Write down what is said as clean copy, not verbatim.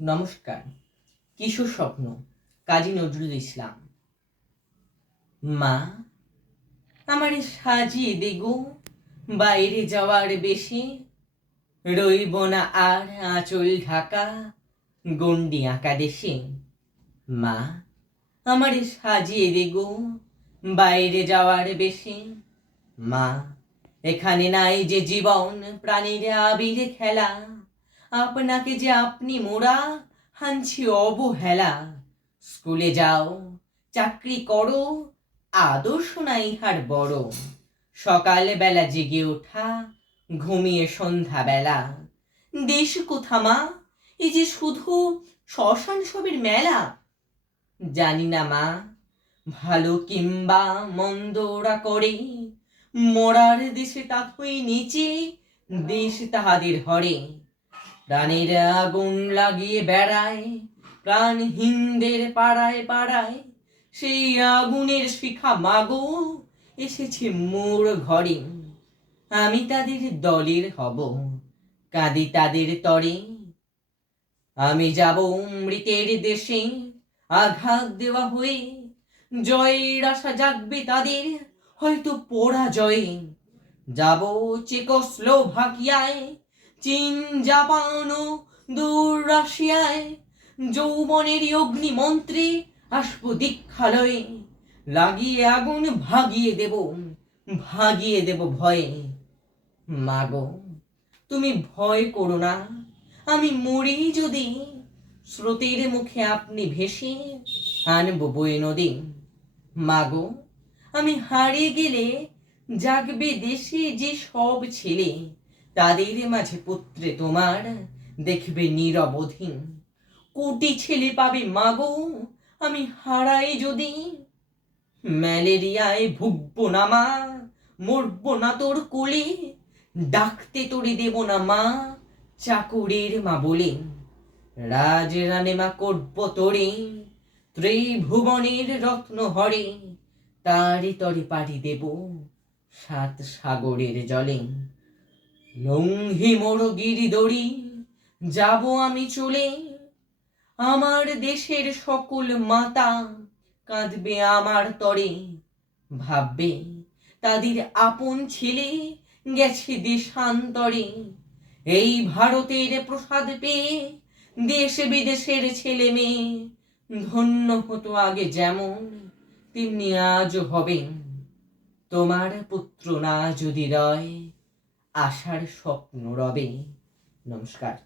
নমস্কার। কিশোর স্বপ্ন, কাজী নজরুল ইসলাম। মা আমারে সাজিয়ে দে গো, বাইরে যাওয়ার বেশি রইব না আর আঁচল ঢাকা গণ্ডি আঁকা দেশে। মা আমারে সাজিয়ে দে গো, বাইরে যাওয়ার বেশি। মা এখানে নাই যে জীবন প্রাণীর আবির খেলা, আপনাকে যে আপনি মোরা হানছি অবহেলা। স্কুলে যাও, চাকরি করো, আদর্শ নাই ইহার বড়। সকালবেলা জেগে ওঠা, ঘুমিয়ে সন্ধ্যা বেলা। দেশ কোথা মা, এই যে শুধু শ্মশান সবের মেলা। জানি না মা, ভালো কিংবা মন্দ ওরা করে, মরার দেশে তাথই নিচে, দেশ তাহাদের হরে। প্রাণের আগুন লাগিয়ে বেড়ায় প্রাণহীনদের পাড়ায় পাড়ায়, সেই আগুনের শিখা মাগো এসেছে মোর ঘরে। আমি তাদের দলের হব, কাঁদি তাদের তরে। আমি যাব মৃতের দেশে, আঘাত দেওয়া হয়ে, জয়ের আশা জাগবে তাদের হয়তো পরাজয়ে। যাব চেকোস্লোভাকিয়ায়, চীন, জাপান ও দূর রাশিয়ায়, যৌবনের অগ্নি মন্ত্রে আসবো দীক্ষালয়ে। লাগিয়ে আগুন ভাগিয়ে দেব ভয়ে। মাগো তুমি ভয় করো না, আমি মরি যদি, স্রোতের মুখে আপনি ভেসে আনবো বয়ে নদী। মাগো আমি হারিয়ে গেলে জাগবে দেশে যে সব ছেলে, তাদের মাঝে পুত্রে তোমার দেখবে নিরবধি। কোটি ছেলে পাবে মাগো আমি হারাই যদি। ম্যালেরিয়ায় ভুগবো না মা, মরবো না তোর কোলে, ডাকতে তোরে দেব না মা চাকরের মা বলে। রাজ রানে মা করবো তোরে, ত্রিভুবনের রত্ন হরে, তারি তরে পাড়ি দেব 7 সাগরের জলে। লঙ্ঘি মোর গিরি দড়ি, যাব আমি চলে, আমার দেশের সকল মাতা কাঁদবে আমার তরে। ভাববে তাদের আপন ছেলে গেছে দেশান্তরে, এই ভারতের প্রসাদ পেয়ে দেশ বিদেশের ছেলে মেয়ে ধন্য হতো আগে যেমন, তেমনি আজও হবে। তোমার পুত্র না যদি রয়, আশার স্বপ্ন রবে। নমস্কার।